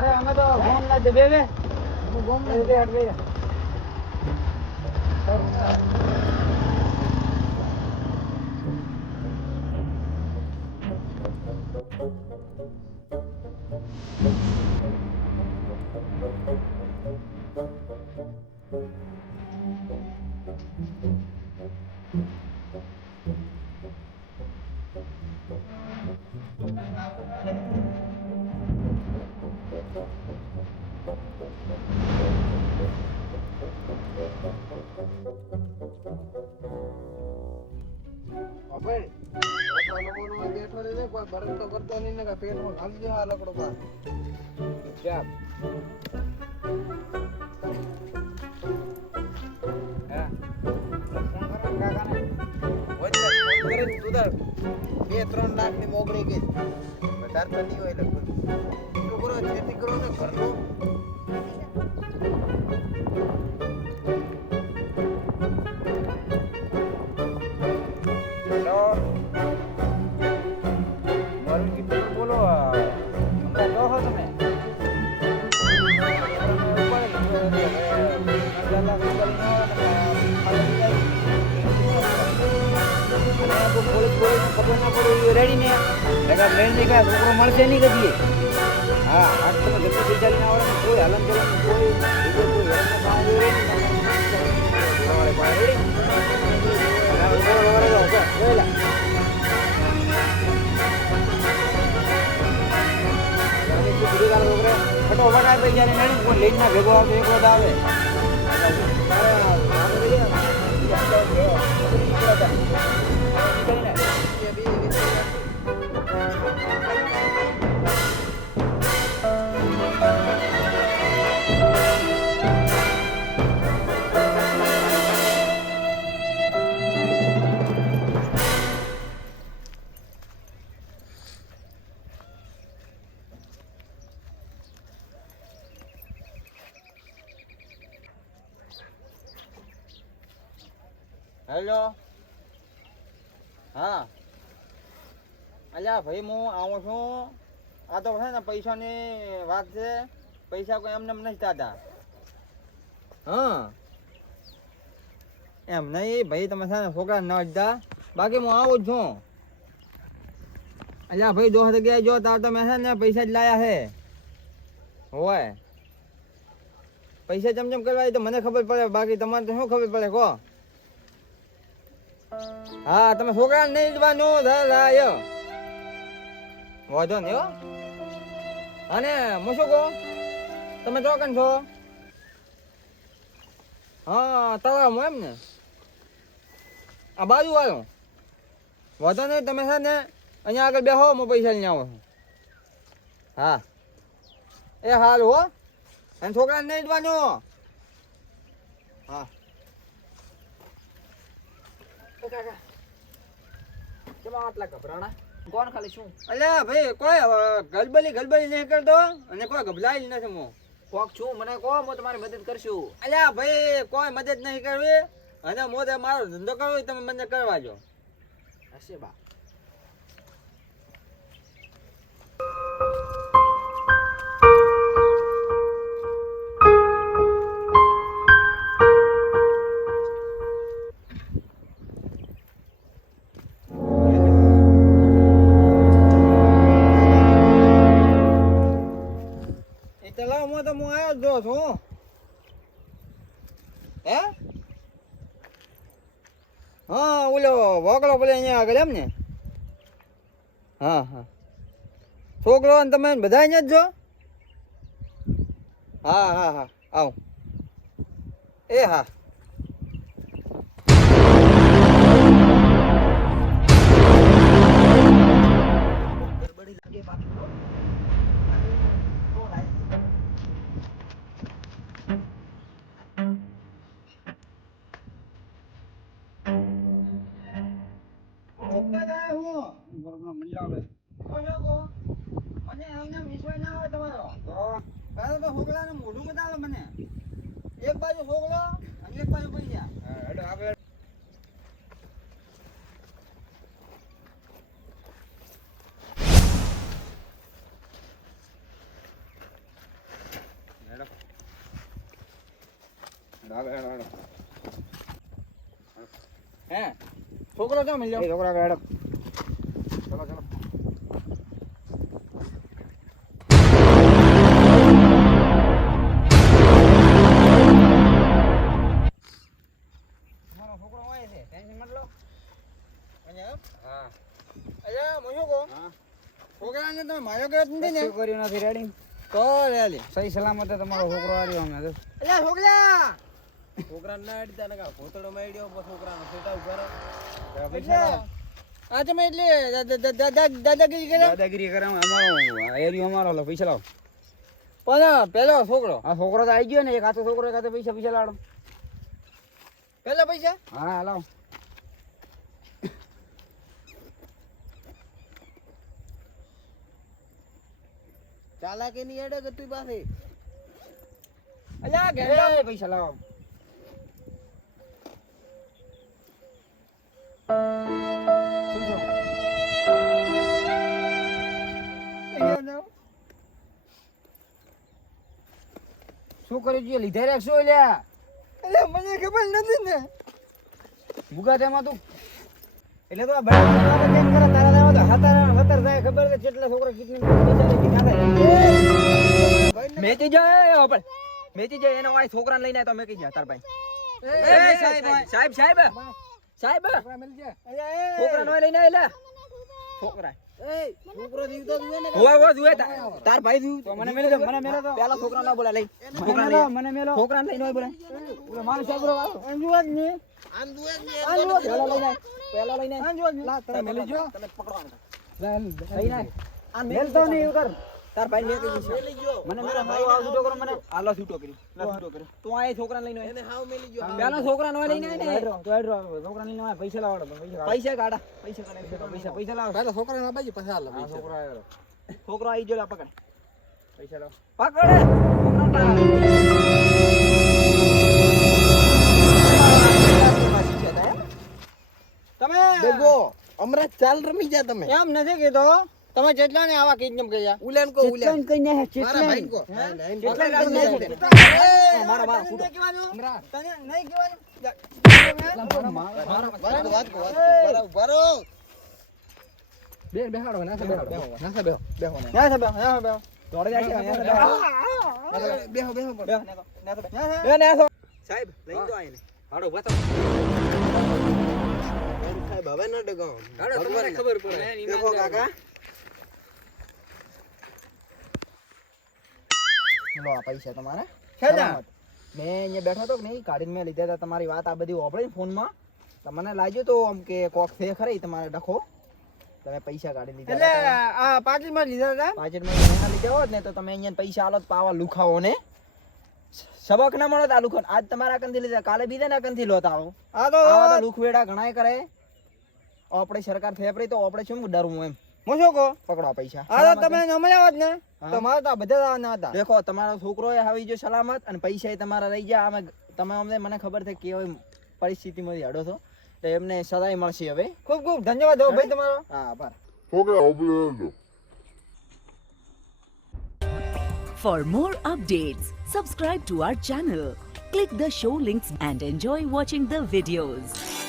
અરે અમે તો ગોમ ના દે બે ગોમ ના દે હટ બે બેઠો રે કોઈ બરફ તો કરતો નહીં ને પેટમાં ઘાલી દે આ લકડો બા ચાપ હા બે 3 લાખ ની મોકલી ગઈ વધારે તો નહીં હોય લગભગ એટલું કરો ખેતી કરો ને ઘરનું રેડી ને મેળ નીકળ્યા છોકરો મળશે નહીં કદી હા આજ તમે જલ્દી વિચારીને આવો કોઈ હલન ચલન કોઈ લઈને ના ભેગો આવતો એક વખત આવે હેલો હા અલ્યા ભાઈ હું આવું છું આ તો છે ને પૈસાની વાત છે પૈસા કોઈ એમને નથી થતા હા એમ નહીં ભાઈ તમે છે ને છોકરા ન જતા બાકી હું આવું જ છું અલ્યા ભાઈ 10 જગ્યાએ જો તાર તો મેં છે ને પૈસા જ લાયા છે હોય પૈસા ચમચમ કરવા તો મને ખબર પડે બાકી તમારે તો શું ખબર પડે કહો હા તમે છોકરા નહીં જવાનું લાયો વાંધો નહીં હો અને હું શું કહું તમે ચોકન છો હા તળાવમાં એમ ને આ બાજુ આવ્યો વાંધો નહીં તમે છે ને અહીંયા આગળ બેહો હું પૈસા લઈને આવું છું હા એ હાલ હો અને છોકરાને નહીં જવાનું હા કાકા કેમાં આટલા ગભરાણા કોણ ખાલી શું અલ્યા ભાઈ કોઈ ગલબલી નહીં કરતો અને કોઈ ગભરાઈ નથી હું કોક છું મને કહો હું તમારી મદદ કરશું અલ્યા ભાઈ કોઈ મદદ નહીં કરવી અને મોદે મારો ધંધો કરવો તમે મને કરવા જો હશે બા તલાવમાં તો હું આવ્યો જ જો છું હે હા ઓલો વોકડો બોલે અહીંયા આગળ એમ ને હા હા છોકરો ને તમે બધા અહીંયા જ જો હા હા હા આવો એ હા ગડબડી લાગે બાકી મોઢું બતાવે મને એક બાજુ છોકરો અને હે છોકરો ક્યાં મળ્યો? છોકરા ગાડો. ચલો ચલો. તમારો છોકરો હોય છે, ટેન્શન મત લો. અહીંયા હા. અલ્યા હું શું કહું? હા. છોકરાને તમે માર્યો ગયો જ નથી ને? શું કર્યું નથી રેડી? તો લે લે. સહી સલામત તમારો છોકરો આવ્યો અમે તો. અલ્યા છોકરા છોકરાને ના અડતા ને કા ભોતડો માં અડ્યો પછી છોકરાનો સેટા ઉભા એટલે આ તમે એટલે દાદાગીરી કરે દાદાગીરી કરે અમારો એરિયો અમારો લો પૈસા લાવો. પણ પેલો છોકરો આ છોકરો તો આવી ગયો ને એક હાથે છોકરો એક હાથે પૈસા લાડો. પેલા પૈસા હા લાવો. ચાલાકી ની અડે કે તું પાસે અલ્યા ઘેડા પૈસા લાવો. શું કર્યું છે લીધે રાખશો લ્યા? અલ્યા મને ખબર નથી ને ભૂગા તેમાં તું એટલે તો આ બડા કેમ કરે તારા દેવા તો હતર થાય ખબર છે કેટલા છોકરા કેટલી પૈસા લઈ ના થાય. મેચી જાય પણ મેચી જાય એનો આ છોકરાને લઈને તો મેકી જાય તાર ભાઈ સાહેબ સાહેબ સાહેબ છોકરા નો લઈને આય લે છોકરા છોકરો જીવતો જ હોય ને હોવા જુએ તાર ભાઈ જુ તો મને મેલે દો મને મેલે દો પેલા છોકરા ના બોલા લઈ મને મેલો છોકરાને લઈને આય બોલા ઓલો મારો સાબરો અંજુવા જ ને આમ દુએ ને પેલા લઈને આય પેલા લઈને આય અંજુવા લા તમે મેલી જો તમે પકડવાનું લઈને આય આ મેલતો નહીં ઉતર તાર ભાઈ મેકી જશે મેલી ગયો મને મેલો ભાઈ આવ છૂટો કરો મને આલો છૂટો કરી લા છૂટો કરી તું આ છોકરાને લઈને આય એને હાવ મેલી ગયો પેલા છોકરાને લઈને આય ને તો હેડરો છોકરા ની ના પૈસા લાવડો પૈસા કાઢા પૈસા કાઢા પૈસા લાવો પેલા છોકરાને ના બાજુ પછી આલો આ છોકરો આવ્યો છોકરો આવી ગયો લા પકડ પૈસા લાવો પકડ તમે દેખો અમરાજ ચાલ રમી જા તમે એમ નથી કીધો તમે જેટલા ને આવા કિડનેપ કર્યા ઉલેન કો ઉલેન કઈ ના મારા ભાઈ કો મારા મારા તને નહીં કહેવાનું વાત કો બરો બે બેહાડો ના બેહાડો ના સાહેબ બેહો ના સાહેબ બેહો દોડે જાય છે બેહો બેહો બેહો સાહેબ લઈ દો આને હાડો બતો સાહેબ હવે ન ડગો હાડો તમને ખબર પડે દેખો કાકા લો આ પૈસા તમારા ખેલા મેં અહીંયા બેઠો તો કે નહીં કાઢીને મેં લીધા હતા તમારી વાત આ બધી ઓપડી ફોનમાં તો મને લાગ્યું તો આમ કે કોક છે ખરી તમારે ડખો તમે પૈસા કાઢી લીધા એટલે આ પાકીટમાં લીધા હતા પાકીટમાં ના લીધા હોત ને તો તમે અહીંયા પૈસા આલો પાવા લુખાવો ને સબક ના મળે આ લુખો આજ તમારા કંથી લીધા કાલે બીજા ના કંથી લોતા આવો આ તો લુખવેડા ઘણાય કરે આપણે સરકાર ફેફરી તો આપણે શું ડરવું એમ હું શું કહો પકડો પૈસા આ તમે નમળ્યા હોત ને તમારે તો બધા ના હતા દેખો તમારો છોકરો એ આવી ગયો સલામત અને પૈસા તમારા રહી ગયા અમે તમે અમને મને ખબર છે કેવી પરિસ્થિતિમાંથી હડો છો તો એમને સદાય મળશે હવે ખૂબ ખૂબ ધન્યવાદ હો ભાઈ તમારો હા આભાર For more updates, subscribe to our channel, click the show links and enjoy watching the videos.